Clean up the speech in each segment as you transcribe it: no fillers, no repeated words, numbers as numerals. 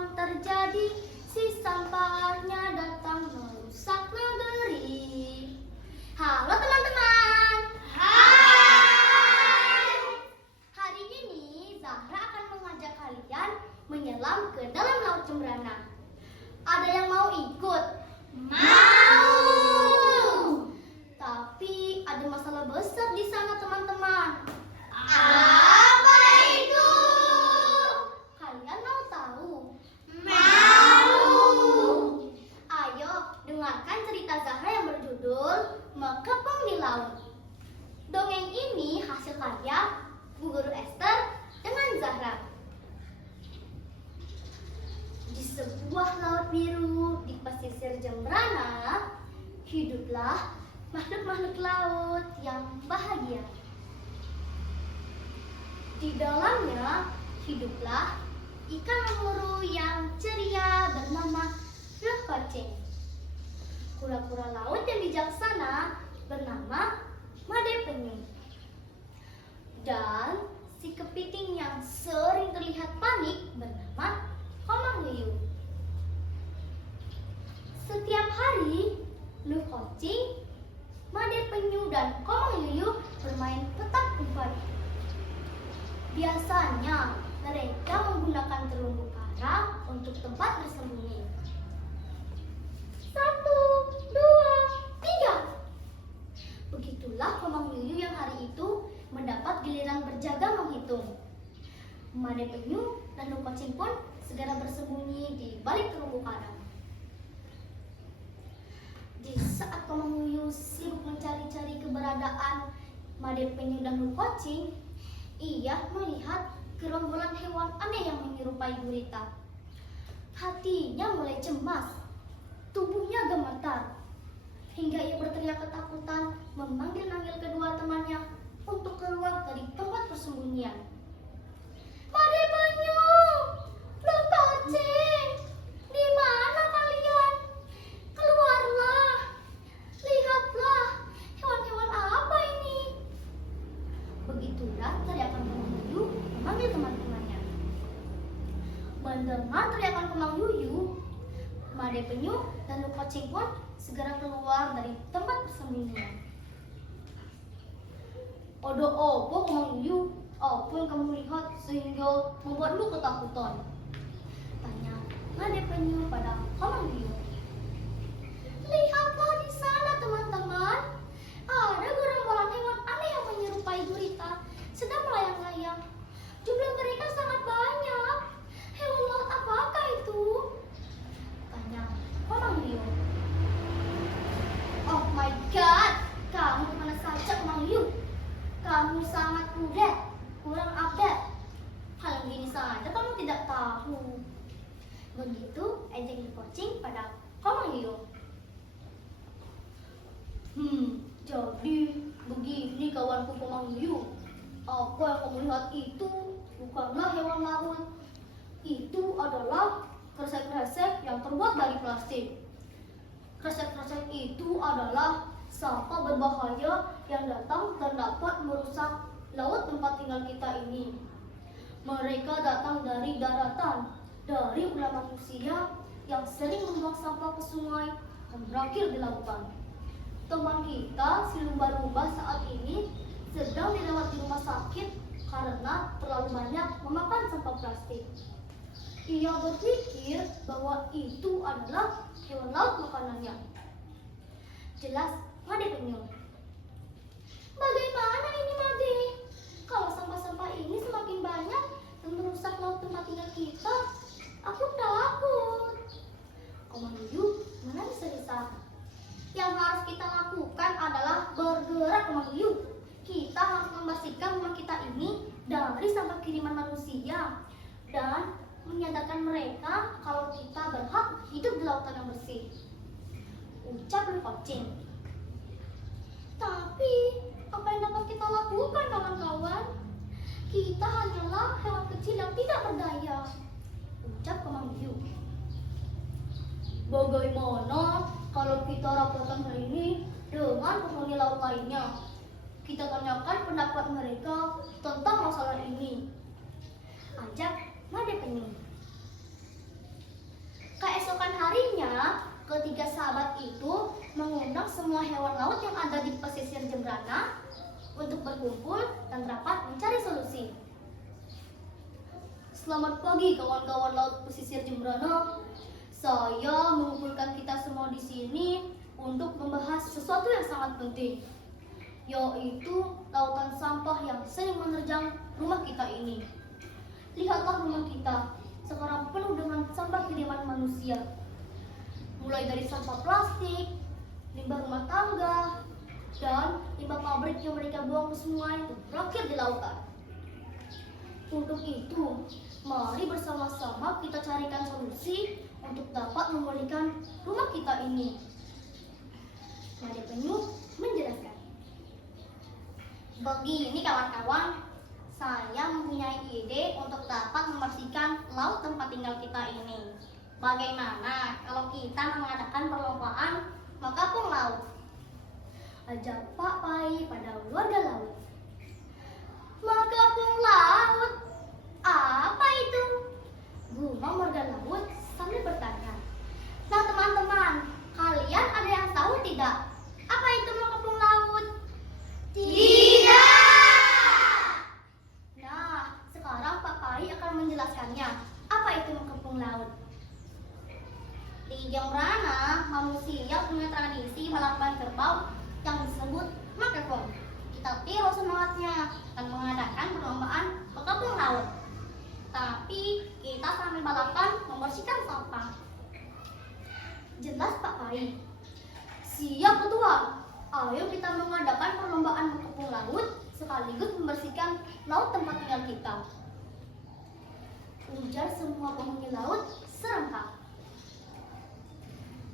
yang terjadi, si sampahnya datang merusak negeri. Halo teman-teman. Hai. Hari ini Zahra akan mengajak kalian menyelam ke dalam laut cemberana. Ada yang mau ikut? Mau. Tapi ada masalah besar di sana teman-teman. Apa itu? Kalian mau tahu? Mau. Ayo dengarkan cerita Zahra yang berjudul Mengepung di Laut. Dongeng ini hasil karya Bu Guru Esther dengan Zahra. Di sebuah laut biru di pesisir Jemberana, hiduplah makhluk-makhluk laut yang bahagia. Di dalamnya hiduplah ikan menguru yang ceria bernama leukocing. Kura-kura laut yang bijaksana bernama made penyu. Dan si kepiting yang sering terlihat panik bernama komang yuyu. Setiap hari, leukocing, made penyu dan komang yuyu bermain petak umpet. Biasanya mereka menggunakan terumbu karang untuk tempat bersembunyi. 1, 2, 3. Begitulah komang yuyu yang hari itu mendapat giliran berjaga menghitung. Made penyu dan leukocing pun segera bersembunyi di balik terumbu karang. Di saat komang yuyu sibuk mencari-cari keberadaan made penyu dan leukocing, ia melihat gerombolan hewan aneh yang menyerupai gurita. Hatinya mulai cemas, tubuhnya gemetar, hingga ia berteriak ketakutan memanggil-manggil kedua temannya untuk keluar dari tempat persembunyian. Made penyu, leukocing, di mana kalian? Keluarlah, lihatlah, hewan-hewan apa ini? Begitulah teriakan komang yuyu memanggil teman-temannya. Mendengar teriakan komang yuyu, made penyu dan leukocing pun segera keluar dari tempat persembunyian. Ada apa komang yuyu? Apa yang kamu lihat sehingga membuatmu ketakutan? Tanya made penyu pada komang yuyu. Lihatlah di sana teman-teman, ada gerombolan hewan aneh yang menyerupai gurita sedang melayang-layang. Jumlah mereka sangat banyak. Hewan laut apakah itu? Tanya komang yuyu. Oh my god, kamu kemana saja komang yuyu? Kamu sangat kudet, kurang update. Hal yang gini saja kamu tidak tahu. Begitu ejek leukocing pada komang yuyu. Jadi begini kawanku komang yuyu. Apa yang kamu lihat itu bukanlah hewan laut. Itu adalah kresek-kresek yang terbuat dari plastik. Kresek-kresek itu adalah sampah berbahaya yang datang dan dapat merusak laut tempat tinggal kita ini. Mereka datang dari daratan, dari ulah manusia yang sering membuang sampah ke sungai dan berakhir di lautan. Teman kita, si lumba-lumba saat ini sedang dirawat di rumah sakit karena terlalu banyak memakan sampah plastik. Ia berpikir bahwa itu adalah hewan laut makanannya. Jelas made penyu. Bagaimana ini made? Kalau sampah-sampah ini semakin banyak dan merusak laut tempat tinggal kita, aku takut. Komang yuyu menangis risau. Yang harus kita lakukan adalah bergerak komang yuyu. Kita harus membersihkan rumah kita ini dari sampah kiriman manusia dan menyadarkan mereka kalau kita berhak hidup di lautan yang bersih. Ucap leukocing. Tapi apa yang dapat kita lakukan kawan-kawan? Kita hanyalah hewan kecil yang tidak berdaya. Ucap komang yuyu. Bagaimana kalau kita raporkan hal ini dengan penghuni laut lainnya? Kita tanyakan pendapat mereka tentang masalah ini. Ajak made penyu. semua hewan laut yang ada di pesisir Jembrana untuk berkumpul dan rapat mencari solusi. Selamat pagi kawan-kawan laut pesisir Jembrana. Saya mengumpulkan kita semua di sini untuk membahas sesuatu yang sangat penting, yaitu lautan sampah yang sering menerjang rumah kita ini. Lihatlah rumah kita sekarang penuh dengan sampah kiriman manusia. Mulai dari sampah plastik, limbah rumah tangga, dan limbah pabrik yang mereka buang semua itu berakhir di lautan. Untuk itu, mari bersama-sama kita carikan solusi untuk dapat memulihkan rumah kita ini. Nadia Penyu menjelaskan. Begini kawan-kawan, saya mempunyai ide untuk dapat membersihkan laut tempat tinggal kita ini. Bagaimana kalau kita mengadakan perlombaan mengapung laut? Ajak Pak Pai pada warga laut. Mengapung laut? Apa itu? Gumam warga laut sambil bertanya. Nah teman-teman, kalian ada yang tahu tidak? Apa itu mengapung laut? Tidak. Nah, sekarang Pak Pai akan menjelaskannya. Apa itu mengapung laut? Di Jembrana, manusia punya tradisi balapan kerbau yang disebut makapung. Kita tiru semangatnya dan mengadakan perlombaan mengapung laut. Tapi kita sambil balapan membersihkan sampah. Jelas Pak Pai. Siap ketua. Ayo kita mengadakan perlombaan mengapung laut sekaligus membersihkan laut tempat tinggal kita. Ujar semua penghuni laut serempak.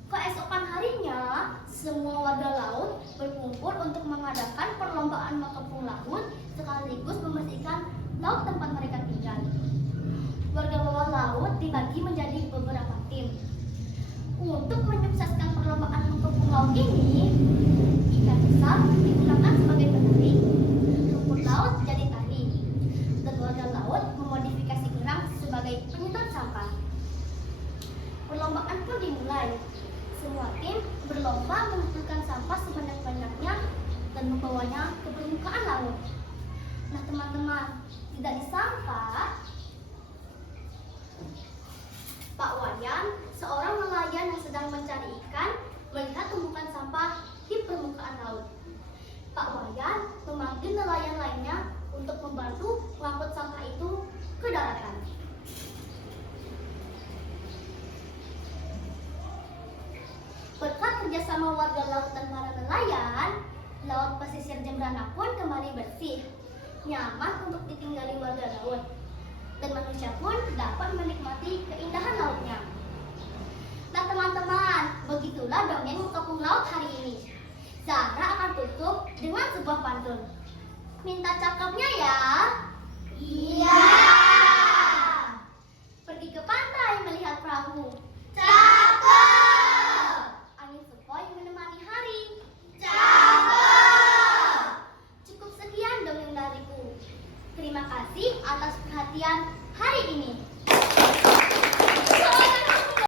Keesokan harinya, semua warga laut berkumpul untuk mengadakan perlombaan mengapung laut sekaligus membersihkan laut tempat mereka tinggal. Warga bawah laut dibagi menjadi beberapa tim. Untuk menyukseskan perlombaan mengapung laut ini, ikan besar digunakan sebagai penari, rumput laut jadi tari, dan warga laut memodifikasi kerang sebagai penyedot sampah. Perlombaan pun dimulai. Semua tim berlomba mengumpulkan sampah sebanyak-banyaknya dan membawanya ke permukaan laut. Nah teman-teman, tidak disangka Pak Wayan, seorang nelayan yang sedang mencari ikan, melihat tumpukan sampah di permukaan laut. Pak Wayan memanggil nelayan lainnya untuk membantu mengangkut sampah itu ke daratan. Berkat kerjasama warga laut dan para nelayan, laut pesisir Jembrana pun kembali bersih, nyaman untuk ditinggali warga laut, dan manusia pun dapat menikmati keindahan lautnya. Nah teman-teman, begitulah dongeng mengapung laut hari ini. Zara akan tutup dengan sebuah pantun. Minta cakepnya ya. Iya.